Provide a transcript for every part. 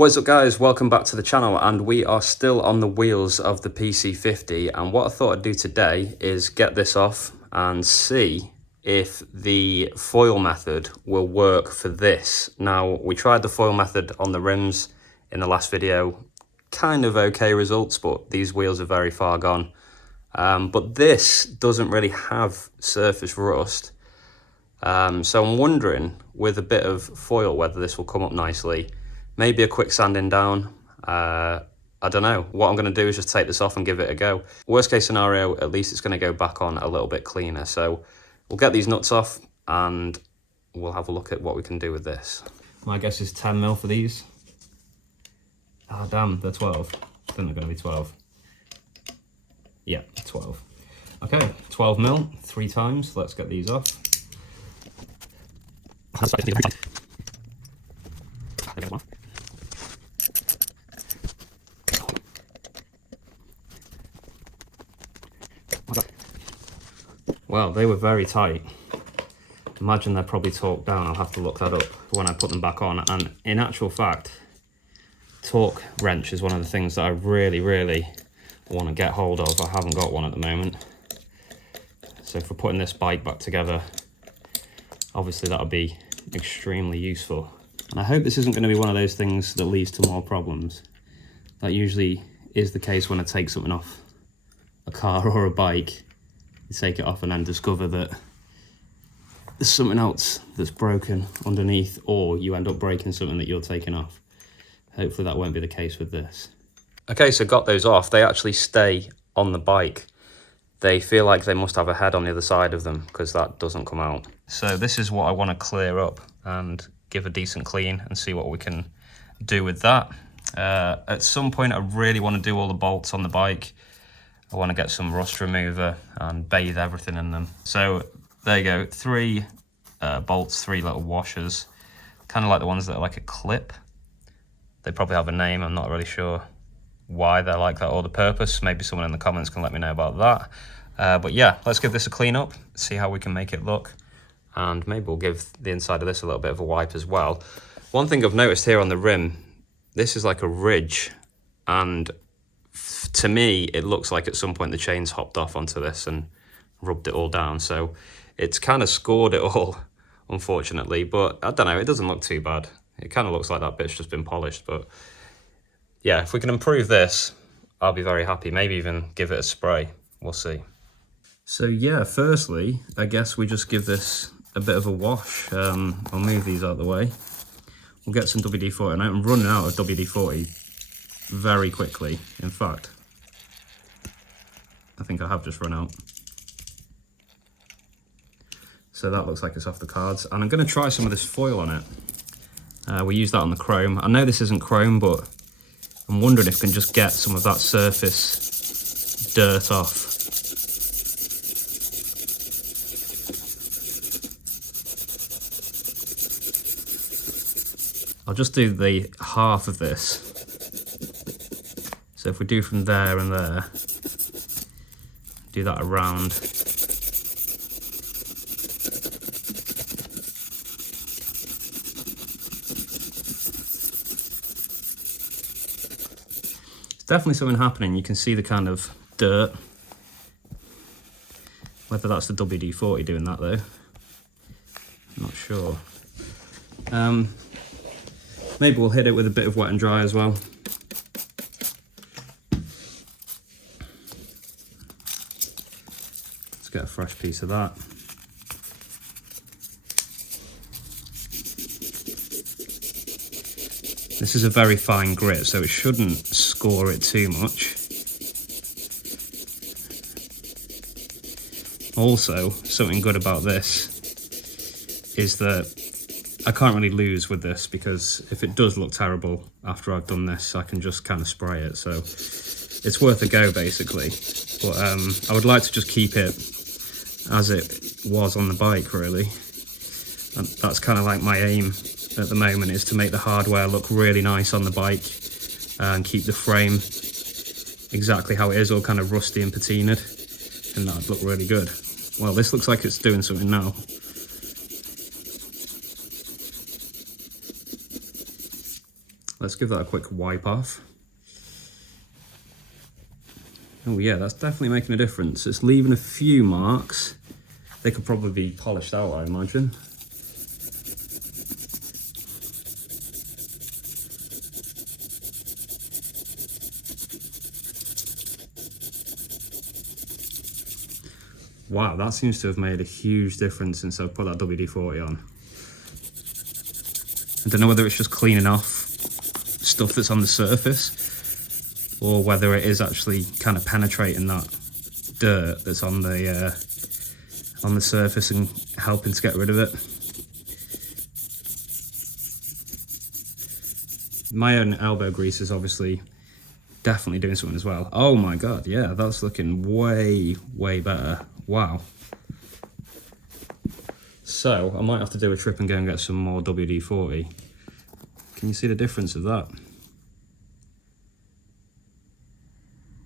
What's up guys, welcome back to the channel, and we are still on the wheels of the PC50, and what I thought I'd do today is get this off and see if the foil method will work for this. Now, we tried the foil method on the rims in the last video, kind of okay results, but these wheels are very far gone. But this doesn't really have surface rust, so I'm wondering with a bit of foil whether this will come up nicely. Maybe a quick sanding down. I don't know. What I'm going to do is just take this off and give it a go. Worst case scenario, at least it's going to go back on a little bit cleaner. So we'll get these nuts off and we'll have a look at what we can do with this. My guess is 10 mil for these. Ah, damn, they're 12. I think they're going to be 12. Yeah, 12. Okay, 12 mil, 3 times. Let's get these off. Well, they were very tight. Imagine they're probably torqued down. I'll have to look that up when I put them back on. And in actual fact, torque wrench is one of the things that I really want to get hold of. I haven't got one at the moment. So for putting this bike back together, obviously that'll be extremely useful. And I hope this isn't going to be one of those things that leads to more problems. That usually is the case when I take something off a car or a bike. You take it off and then discover that there's something else that's broken underneath, or you end up breaking something that you're taking off. Hopefully that won't be the case with this. Okay, so got those off. They actually stay on the bike. They feel like they must have a head on the other side of them because that doesn't come out. So this is what I want to clear up and give a decent clean and see what we can do with that. At some point I really want to do all the bolts on the bike. I want to get some rust remover and bathe everything in them. So there you go, 3 bolts, 3 little washers, kind of like the ones that are like a clip. They probably have a name, I'm not really sure why they're like that or the purpose. Maybe someone in the comments can let me know about that. But yeah, let's give this a clean up, see how we can make it look. And maybe we'll give the inside of this a little bit of a wipe as well. One thing I've noticed here on the rim, this is like a ridge, and to me it looks like at some point the chains hopped off onto this and rubbed it all down, so it's kind of scored it all, unfortunately. But I don't know, it doesn't look too bad. It kind of looks like that bit's just been polished. But yeah, if we can improve this, I'll be very happy. Maybe even give it a spray, we'll see. So yeah, firstly I guess we just give this a bit of a wash. I'll move these out of the way. We'll get some WD-40, and I'm running out of WD-40 very quickly. In fact, I think I have just run out. So that looks like it's off the cards, and I'm going to try some of this foil on it. We use that on the chrome. I know this isn't chrome, but I'm wondering if I can just get some of that surface dirt off. I'll just do the half of this. So if we do from there and there, do that around. There's definitely something happening. You can see the kind of dirt. Whether that's the WD-40 doing that though, I'm not sure. Maybe we'll hit it with a bit of wet and dry as well. Let's get a fresh piece of that. This is a very fine grit, so it shouldn't score it too much. Also, something good about this is that I can't really lose with this, because if it does look terrible after I've done this, I can just kind of spray it. So it's worth a go basically. But I would like to just keep it as it was on the bike really. And that's kind of like my aim at the moment, is to make the hardware look really nice on the bike and keep the frame exactly how it is, all kind of rusty and patinaed, and that'd look really good. Well, this looks like it's doing something now. Let's give that a quick wipe off. Oh yeah, that's definitely making a difference. It's leaving a few marks. They could probably be polished out, I imagine. Wow, that seems to have made a huge difference since I've put that WD-40 on. I don't know whether it's just cleaning off stuff that's on the surface or whether it is actually kind of penetrating that dirt that's on the surface and helping to get rid of it. My own elbow grease is obviously definitely doing something as well. Oh my god, yeah, that's looking way, way better. Wow. So I might have to do a trip and go and get some more WD-40. Can you see the difference of that?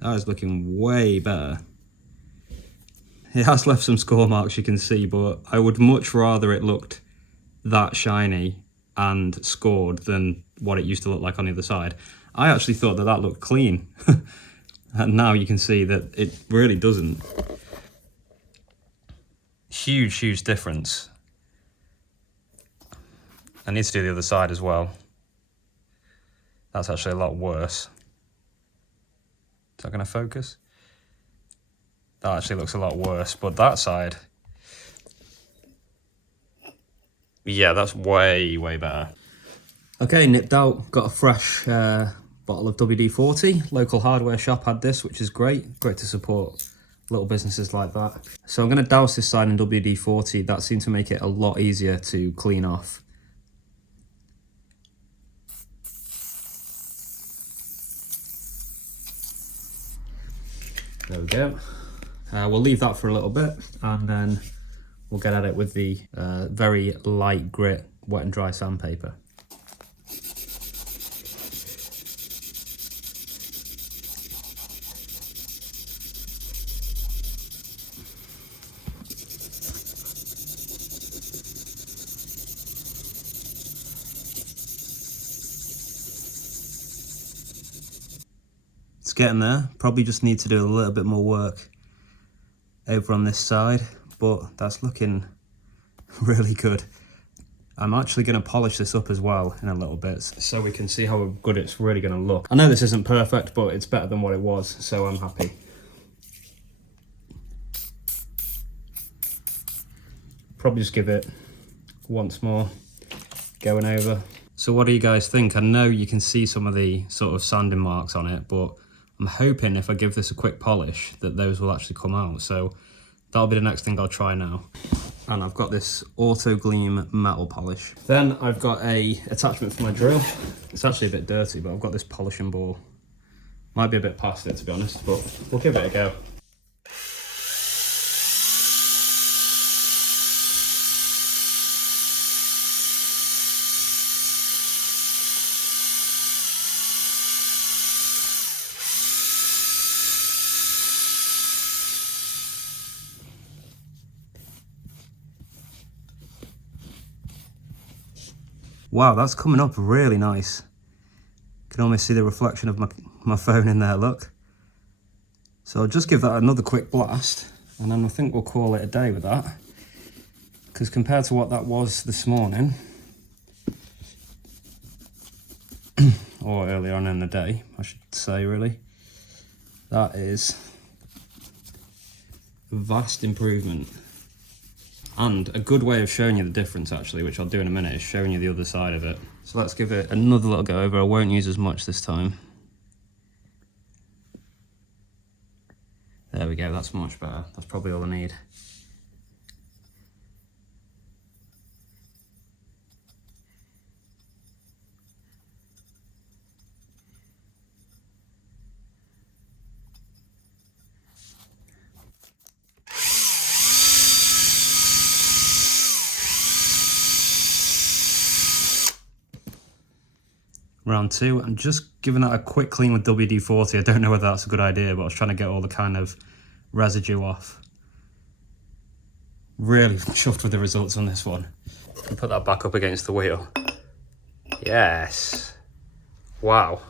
That is looking way better. It has left some score marks, you can see, but I would much rather it looked that shiny and scored than what it used to look like on the other side. I actually thought that that looked clean. And now you can see that it really doesn't. Huge, huge difference. I need to do the other side as well. That's actually a lot worse. Is that going to focus? That actually looks a lot worse, but that side, yeah, that's way, way better. Okay, nipped out, got a fresh bottle of WD-40. Local hardware shop had this, which is great. Great to support little businesses like that. So I'm going to douse this side in WD-40. That seemed to make it a lot easier to clean off. There we go. We'll leave that for a little bit and then we'll get at it with the very light grit wet and dry sandpaper. It's getting there. Probably just need to do a little bit more work over on this side, but that's looking really good. I'm actually going to polish this up as well in a little bit so we can see how good it's really going to look. I know this isn't perfect, but it's better than what it was, so I'm happy. Probably just give it once more going over. So what do you guys think? I know you can see some of the sort of sanding marks on it, but I'm hoping if I give this a quick polish that those will actually come out. So that'll be the next thing I'll try now. And I've got this Auto Gleam metal polish. Then I've got a attachment for my drill. It's actually a bit dirty, but I've got this polishing ball. Might be a bit past it, to be honest, but we'll give it a go. Wow, that's coming up really nice. You can almost see the reflection of my phone in there, look. So I'll just give that another quick blast, and then I think we'll call it a day with that. Because compared to what that was this morning, or earlier on in the day, I should say really, that is a vast improvement. And a good way of showing you the difference, actually, which I'll do in a minute, is showing you the other side of it. So let's give it another little go over. I won't use as much this time. There we go, that's much better. That's probably all I need. Round two, I'm just giving that a quick clean with WD-40. I don't know whether that's a good idea, but I was trying to get all the kind of residue off. Really chuffed with the results on this one. Put that back up against the wheel. Yes. Wow.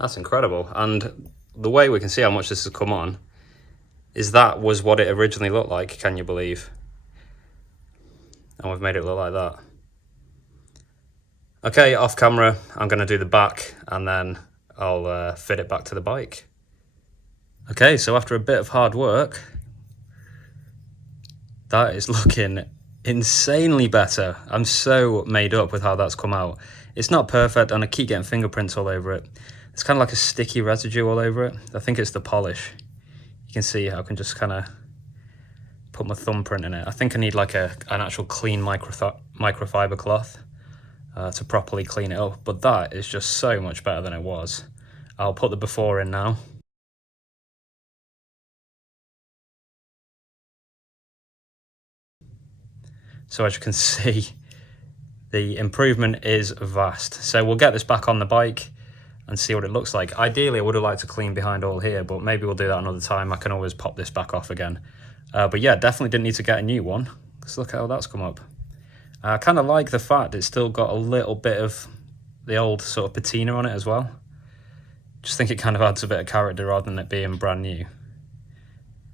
That's incredible. And the way we can see how much this has come on is that was what it originally looked like, can you believe? And we've made it look like that. Okay, off camera, I'm going to do the back and then I'll fit it back to the bike. Okay, so after a bit of hard work, that is looking insanely better. I'm so made up with how that's come out. It's not perfect and I keep getting fingerprints all over it. It's kind of like a sticky residue all over it. I think it's the polish. You can see how I can just kind of put my thumbprint in it. I think I need like an actual clean microfiber cloth to properly clean it up, but that is just so much better than it was. I'll put the before in now. So as you can see, the improvement is vast. So we'll get this back on the bike and see what it looks like. Ideally, I would have liked to clean behind all here, but maybe we'll do that another time. I can always pop this back off again. But yeah, definitely didn't need to get a new one. Let's look at how that's come up. I kind of like the fact it's still got a little bit of the old sort of patina on it as well. Just think it kind of adds a bit of character rather than it being brand new.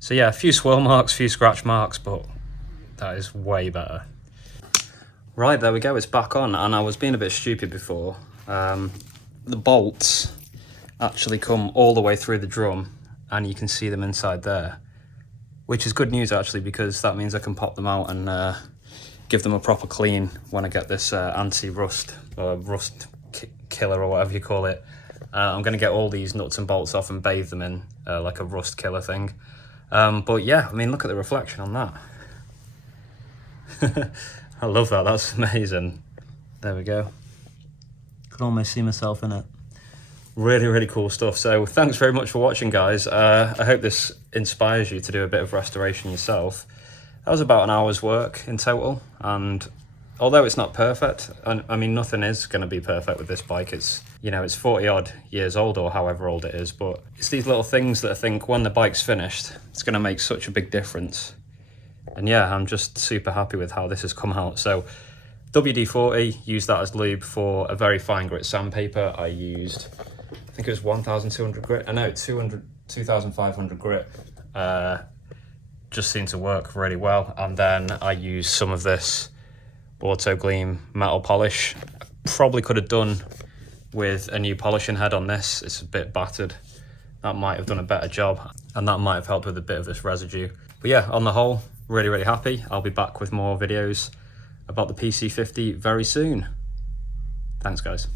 So yeah, a few swirl marks, a few scratch marks, but that is way better. Right, there we go, it's back on, and I was being a bit stupid before. The bolts actually come all the way through the drum, and you can see them inside there, which is good news actually, because that means I can pop them out and give them a proper clean when I get this anti-rust or rust killer or whatever you call it. I'm going to get all these nuts and bolts off and bathe them in like a rust killer thing. But yeah, I mean, look at the reflection on that. I love that, that's amazing. There we go. Can almost see myself in it. Really, really cool stuff. So thanks very much for watching, guys. I hope this inspires you to do a bit of restoration yourself. That was about an hour's work in total, and although it's not perfect, I mean, nothing is going to be perfect with this bike. It's, you know, it's 40 odd years old or however old it is, but it's these little things that I think when the bike's finished, it's going to make such a big difference. And yeah, I'm just super happy with how this has come out. So WD-40, use that as lube for a very fine grit sandpaper. I used, I think it was 1,200 grit. I know, 2,500 grit. Just seemed to work really well. And then I used some of this Auto Gleam metal polish. Probably could have done with a new polishing head on this. It's a bit battered. That might have done a better job, and that might have helped with a bit of this residue. But yeah, on the whole, really, really happy. I'll be back with more videos about the PC50 very soon. Thanks, guys.